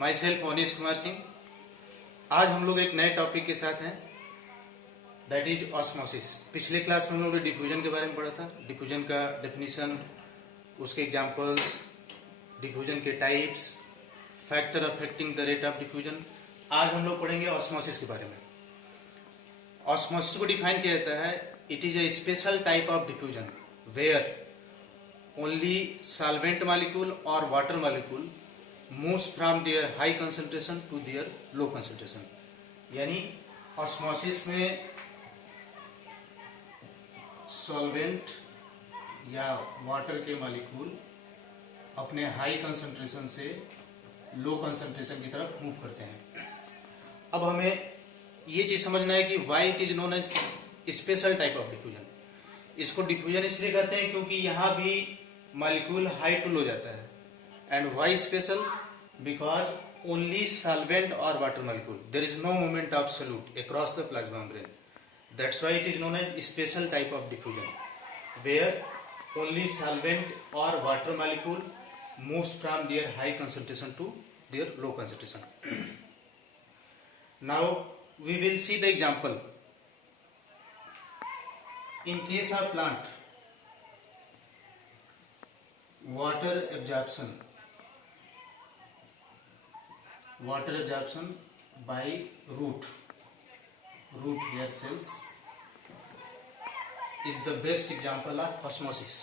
My self Monish Kumar Singh. आज हम लोग एक नए टॉपिक के साथ हैं, दैट इज ऑस्मोसिस। पिछले क्लास में हम लोग ने डिफ्यूजन के बारे में पढ़ा था, डिफ्यूजन का डेफिनेशन, उसके एग्जांपल्स, डिफ्यूजन के types, factor affecting the rate of diffusion. आज हम लोग पढ़ेंगे ऑस्मोसिस के बारे में। ऑस्मोसिस को डिफाइन किया जाता है, it is a special type of diffusion where only solvent molecule और water molecule moves from their high concentration to their low concentration। यानी ऑस्मोसिस में सॉल्वेंट या वाटर के मॉलिक्यूल अपने हाई कंसंट्रेशन से लो कंसंट्रेशन की तरफ मूव करते हैं। अब हमें ये चीज समझना है कि why it is known as special type of diffusion. इसको डिफ्यूजन इसलिए कहते हैं क्योंकि यहां भी मॉलिक्यूल हाई टू लो जाता है। And why special? Because only solvent or water molecule. There is no movement of solute across the plasma membrane. That's why it is known as special type of diffusion, where only solvent or water molecule moves from their high concentration to their low concentration. Now we will see the example. In case of plant, water absorption by root hair cells is the best example of osmosis।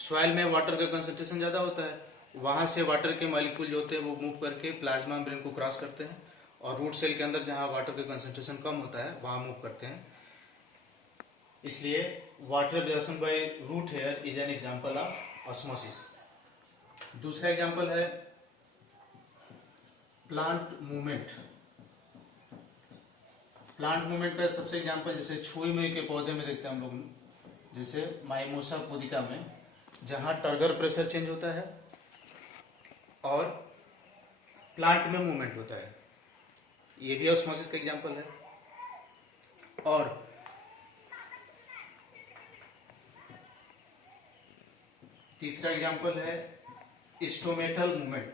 Soil में water का concentration ज्यादा होता है, वहां से water के molecule जो होते हैं वो मूव करके प्लाज्मा मेम्ब्रेन को क्रॉस करते हैं और रूट सेल के अंदर जहां वाटर का कंसंट्रेशन कम होता है वहां मूव करते हैं। इसलिए water absorption by root hair is an example of osmosis. दूसरा एग्जांपल है प्लांट मूवमेंट। प्लांट मूवमेंट का सबसे एग्जांपल जैसे छुई मुई के पौधे में देखते हैं हम लोग, जैसे माइमोसा पुदिका में, जहां टर्गर प्रेशर चेंज होता है और प्लांट में मूवमेंट होता है, ये भी ऑस्मोसिस का एग्जांपल है। और तीसरा एग्जांपल है स्टोमेटल मूवमेंट,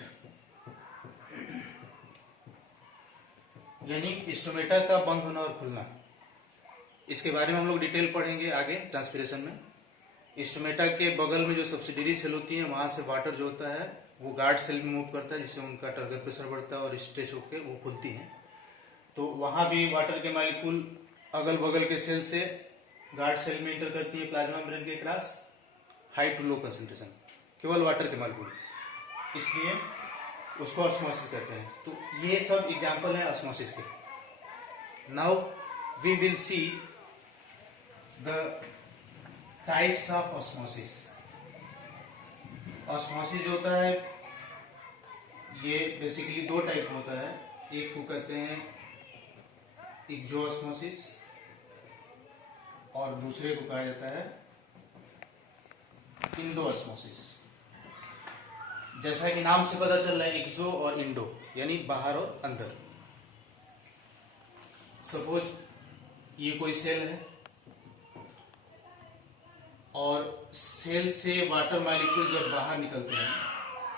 यानी स्टोमेटा का बंद होना और खुलना। इसके बारे में हम लोग डिटेल पढ़ेंगे आगे ट्रांसपिरेशन में। स्टोमेटा के बगल में जो सब्सिडरी सेल होती है वहां से वाटर जो होता है वो गार्ड सेल में मूव करता है, जिससे उनका टर्गर प्रेशर बढ़ता है और स्ट्रेच होकर वो खुलती है। तो वहां भी वाटर के मॉलिक्यूल अगल बगल के सेल से गार्ड सेल में इंटर करती है प्लाज्मा मेम्ब्रेन के cross, high to low concentration, केवल वाटर के मॉलिक्यूल, इसलिए उसको ऑस्मोसिस कहते हैं। तो ये सब एग्जांपल है ऑस्मोसिस के। Now we will see the types of osmosis. Osmosis जो होता है ये बेसिकली दो टाइप होता है। एक को कहते हैं एक्सोऑस्मोसिस और दूसरे को कहा जाता है इंडोऑस्मोसिस। जैसा कि नाम से पता चल रहा है, एक्सो और इंडो यानी बाहर और अंदर। सपोज ये कोई सेल है और सेल से वाटर मॉलिक्यूल जब बाहर निकलते हैं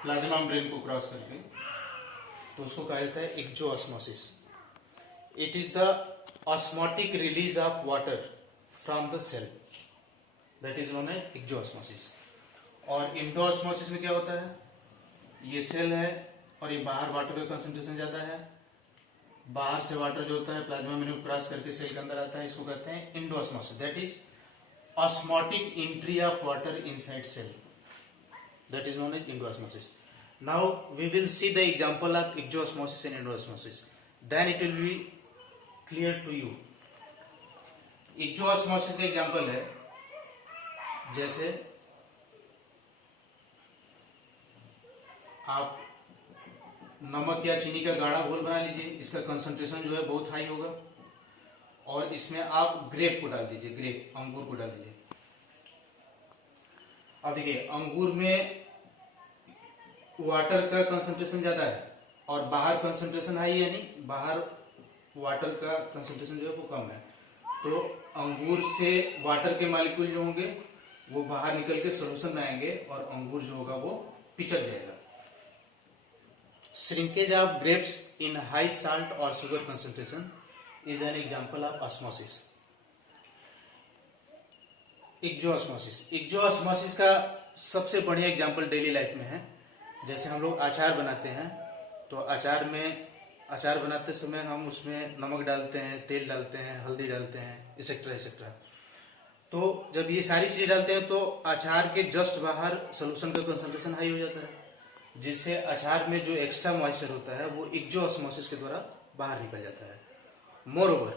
प्लाज्मा मेम्ब्रेन को क्रॉस करके, तो उसको कहा जाता है exosmosis. It is the osmotic release of water from the cell, that is known as exosmosis. और इंडोऑस्मोसिस में क्या होता है, ये सेल है और ये बाहर वाटर का कंसंट्रेशन ज्यादा है, बाहर से वाटर जो होता है प्लाज्मा मेम्ब्रेन क्रॉस करके सेल के अंदर आता है, इसको कहते हैं endosmosis. That is osmotic entry of water inside cell, that is known as endosmosis. Now we will see the example of exosmosis and endosmosis, then it will be clear to you. Exosmosis का example है, जैसे आप नमक या चीनी का गाढ़ा घोल बना लीजिए, इसका कंसंट्रेशन जो है बहुत हाई होगा, और इसमें आप ग्रेप को डाल दीजिए, ग्रेप अंगूर को डाल दीजिए। अब देखिए अंगूर में वाटर का कंसंट्रेशन ज्यादा है और बाहर कंसंट्रेशन हाई है, यानी बाहर वाटर का कंसंट्रेशन जो है वो कम है, तो अंगूर से वाटर के मॉलिक्यूल जो होंगे वो बाहर निकल के सोल्यूशन में आएंगे और अंगूर जो होगा वो पिचक जाएगा। Shrinkage of grapes in high salt और sugar concentration is an example of osmosis. Exosmosis का सबसे बढ़िया एग्जाम्पल डेली लाइफ में है। जैसे हम लोग अचार बनाते हैं, तो अचार बनाते समय हम उसमें नमक डालते हैं, तेल डालते हैं, हल्दी डालते हैं, एक्सेट्रा एक्सेट्रा। तो जब ये सारी चीजें डालते हैं तो अचार के जस्ट बाहर सोल्यूशन का कंसंट्रेशन हाई हो जाता है, जिससे अचार में जो एक्स्ट्रा मॉइस्चर होता है वो इक्जोऑस्मोसिस के द्वारा बाहर निकल जाता है। मोरओवर,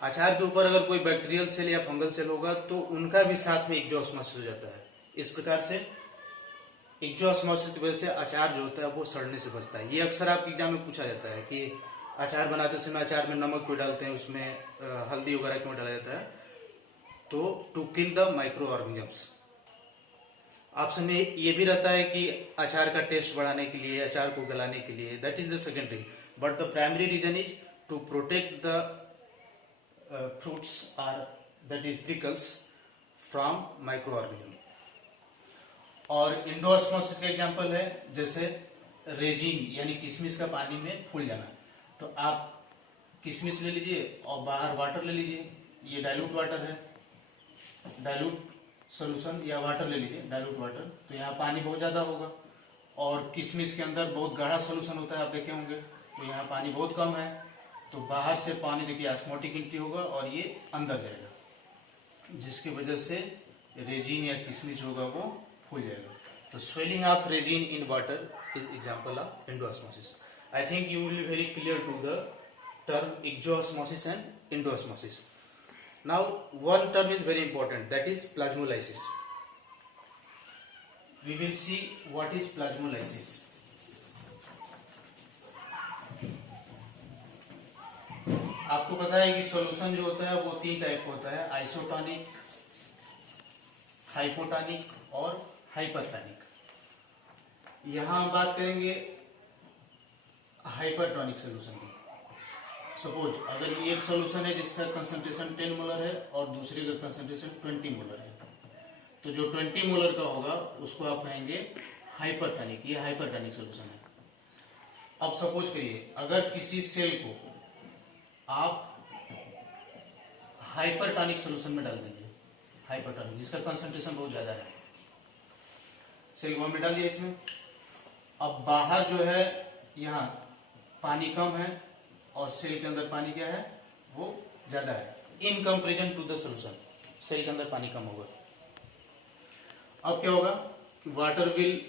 अचार के ऊपर अगर कोई बैक्टीरियल सेल या फंगल सेल होगा तो उनका भी साथ में इक्जोऑस्मोसिस हो जाता है। इस प्रकार से इक्जोऑस्मोसिस की वजह से अचार जो होता है वो सड़ने से बचता है। ये अक्सर आपके एग्जाम में पूछा जाता है कि अचार बनाते समय अचार में नमक क्यों डालते हैं, उसमें हल्दी वगैरह क्यों डाला जाता है, तो to kill the microorganisms. Option में ये भी रहता है कि अचार का टेस्ट बढ़ाने के लिए, अचार को गलाने के लिए, that is the secondary, but the primary reason is to protect the fruits are that is pickles from microorganism। और इंडोऑस्मोसिस का एग्जांपल है जैसे रेजिन यानी किशमिश का पानी में फूल जाना। तो आप किशमिश ले लीजिए और बाहर वाटर ले लीजिए, ये डाइल्यूट वाटर है, डाइल्यूट सॉल्यूशन या वाटर ले लीजिए, डाइल्यूट वाटर। तो यहाँ पानी बहुत ज्यादा होगा और किशमिश के अंदर बहुत गाढ़ा सॉल्यूशन होता है, आप देखे होंगे। तो यहाँ पानी बहुत कम है, तो बाहर से पानी देखिए ऑस्मोटिक एंट्री होगा और ये अंदर जाएगा, जिसकी वजह से रेजिन या किशमिश होगा वो फूल जाएगा। तो swelling of raisin in water is example of endosmosis. I think you will be very clear to the term exosmosis and endosmosis. Now one term is very important, that is plasmolysis. We will see what is plasmolysis. आपको पता है कि solution जो होता है वो तीन type का होता है, आइसोटॉनिक, हाइपोटॉनिक और हाइपरटॉनिक। यहां हम बात करेंगे हाइपरटॉनिक सॉल्यूशन की। सपोज अगर ये एक सॉल्यूशन है जिसका कंसंट्रेशन 10 मोलर है और दूसरे का कंसंट्रेशन 20 मोलर है, तो जो 20 मोलर का होगा उसको आप कहेंगे हाइपरटॉनिक। ये हाइपरटॉनिक सॉल्यूशन है। अब सपोज करिए अगर किसी सेल को आप हाइपरटॉनिक सॉल्यूशन में डाल देंगे, हाइपरटॉनिक जिसका कंसंट्रेशन बहुत ज्यादा है, सेल को हमने डाल दिया इसमें। अब बाहर जो है यहाँ पानी कम है और सेल के अंदर पानी क्या है वो ज्यादा है, in comparison to the solution. Cell के अंदर पानी कम होगा। अब क्या होगा, water will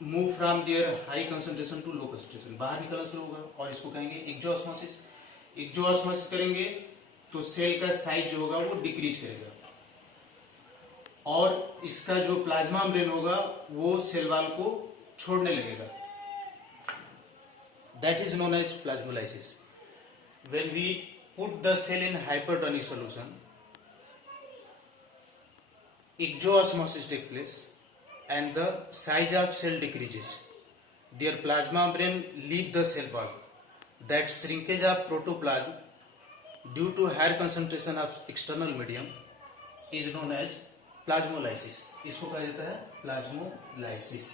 move from their high concentration to low concentration, बाहर निकलना शुरू होगा और इसको कहेंगे इक्जोऑस्मोसिस। इक्जोऑस्मोसिस करेंगे तो सेल का साइज जो होगा वो डिक्रीज करेगा और इसका जो प्लाज्मा मेम्ब्रेन होगा वो सेल वॉल को छोड़ने लगेगा। That is known as plasmolysis. When we put the cell in hypertonic solution, exosmosis take place and the size of cell decreases. Their plasma membrane leave the cell wall. That shrinkage of protoplasm due to higher concentration of external medium is known as plasmolysis. इसको कहा जाता है plasmolysis.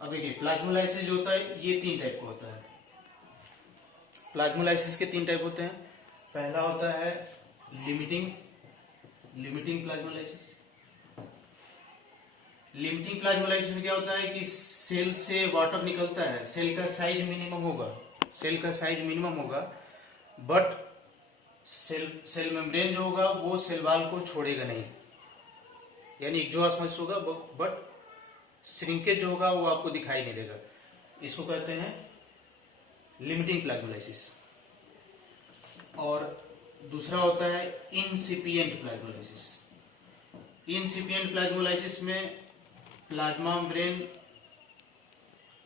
अब देखिए plasmolysis जो होता है ये तीन टाइप का होता है। प्लाज्मोलाइसिस के तीन टाइप होते हैं। पहला होता है लिमिटिंग प्लाज्मोलाइसिस। लिमिटिंग प्लाज्मोलाइसिस में क्या होता है कि सेल से वाटर निकलता है, सेल का साइज मिनिमम होगा, बट सेल मेम्ब्रेन जो होगा वो सेल वॉल को छोड़ेगा नहीं, यानी इक्जोऑस्मोसिस होगा बट श्रिंकेज जो होगा वो आपको दिखाई नहीं देगा। इसको कहते हैं लिमिटिंग प्लाज्मोलाइसिस। और दूसरा होता है इंसिपिएंट प्लाज्मोलाइसिस। इंसिपिएंट प्लाज्मोलाइसिस में plasma membrane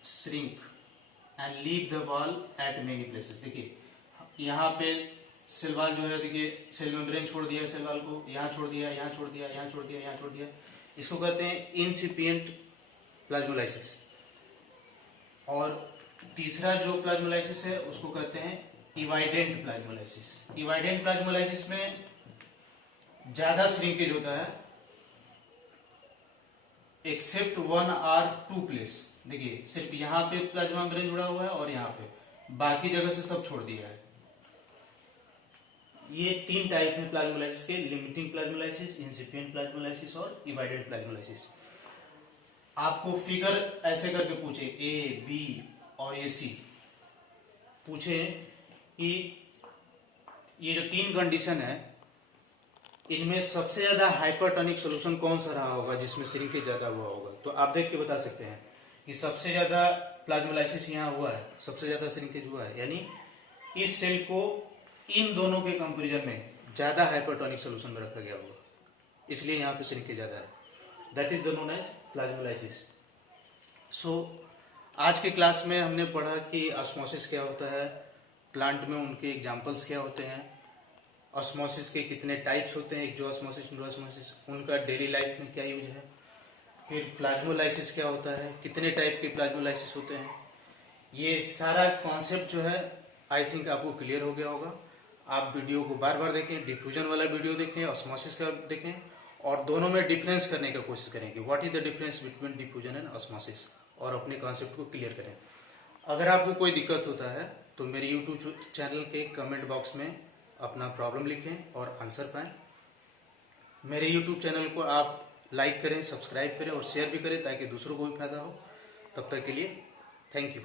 shrink and leave the wall at many places. देखिए यहाँ पे सेल वॉल जो है, देखिए सेल मेम्ब्रेन छोड़ दिया सेल वॉल को, यहाँ छोड़ दिया, यहाँ छोड़ दिया, यहाँ छोड़ दिया, यहाँ छोड़ दिया। इसको कहते हैं इंसिपिएंट प्लाज्मोलाइसिस। और तीसरा जो प्लाज्मोलाइसिस है उसको कहते हैं इवाइडेंट प्लाज्मोलाइसिस। इवाइडेंट प्लाज्मोलाइसिस में ज्यादा श्रिंकेज होता है एक्सेप्ट 1 or 2 प्लेस। देखिए सिर्फ यहाँ पे प्लाज्मा मेम्ब्रेन जुड़ा हुआ है और यहाँ पे, बाकी जगह से सब छोड़ दिया है। ये 3 टाइप है प्लाज्मोलाइसिस के, लिमिटिंग प्लाज्मोलाइसिस, इंसिपिएंट प्लाज्मोलाइसिस और इवाइडेंट प्लाज्मोलाइसिस। आपको फिगर ऐसे करके पूछे ए, बी और ए, सी, पूछे कि ये जो 3 कंडीशन है इनमें सबसे ज्यादा हाइपरटोनिक सोल्यूशन कौन सा रहा होगा जिसमें श्रिंकेज ज्यादा हुआ होगा। तो आप देख के बता सकते हैं कि सबसे ज्यादा प्लाज्मोलाइसिस यहाँ हुआ है, सबसे ज्यादा श्रिंकेज हुआ है, यानी इस सेल को इन दोनों के कंपेरिजन में ज्यादा हाइपरटोनिक सोल्यूशन में रखा गया होगा, इसलिए यहाँ पे श्रिंकेज ज्यादा है। That is the known as plasmolysis. So आज के क्लास में हमने पढ़ा कि ऑस्मोसिस क्या होता है, प्लांट में उनके एग्जाम्पल्स क्या होते हैं, ऑस्मोसिस के कितने टाइप्स होते हैं, एक्जोऑस्मोसिस, इंडोऑस्मोसिस, उनका डेली लाइफ में क्या यूज है, फिर प्लाज्मोलाइसिस क्या होता है, कितने टाइप के प्लाज्मोलाइसिस होते हैं। ये सारा कॉन्सेप्ट जो है आई थिंक आपको क्लियर हो गया होगा। आप वीडियो को बार बार देखें, डिफ्यूजन वाला वीडियो देखें, ऑस्मोसिस का देखें, और दोनों में डिफरेंस करने की कोशिश करें कि what is the difference between diffusion and osmosis, और अपने कॉन्सेप्ट को क्लियर करें। अगर आपको कोई दिक्कत होता है तो मेरे यूट्यूब चैनल के कमेंट बॉक्स में अपना प्रॉब्लम लिखें और आंसर पाएं। मेरे यूट्यूब चैनल को आप लाइक करें, सब्सक्राइब करें और शेयर भी करें ताकि दूसरों को भी फायदा हो। तब तक के लिए थैंक यू।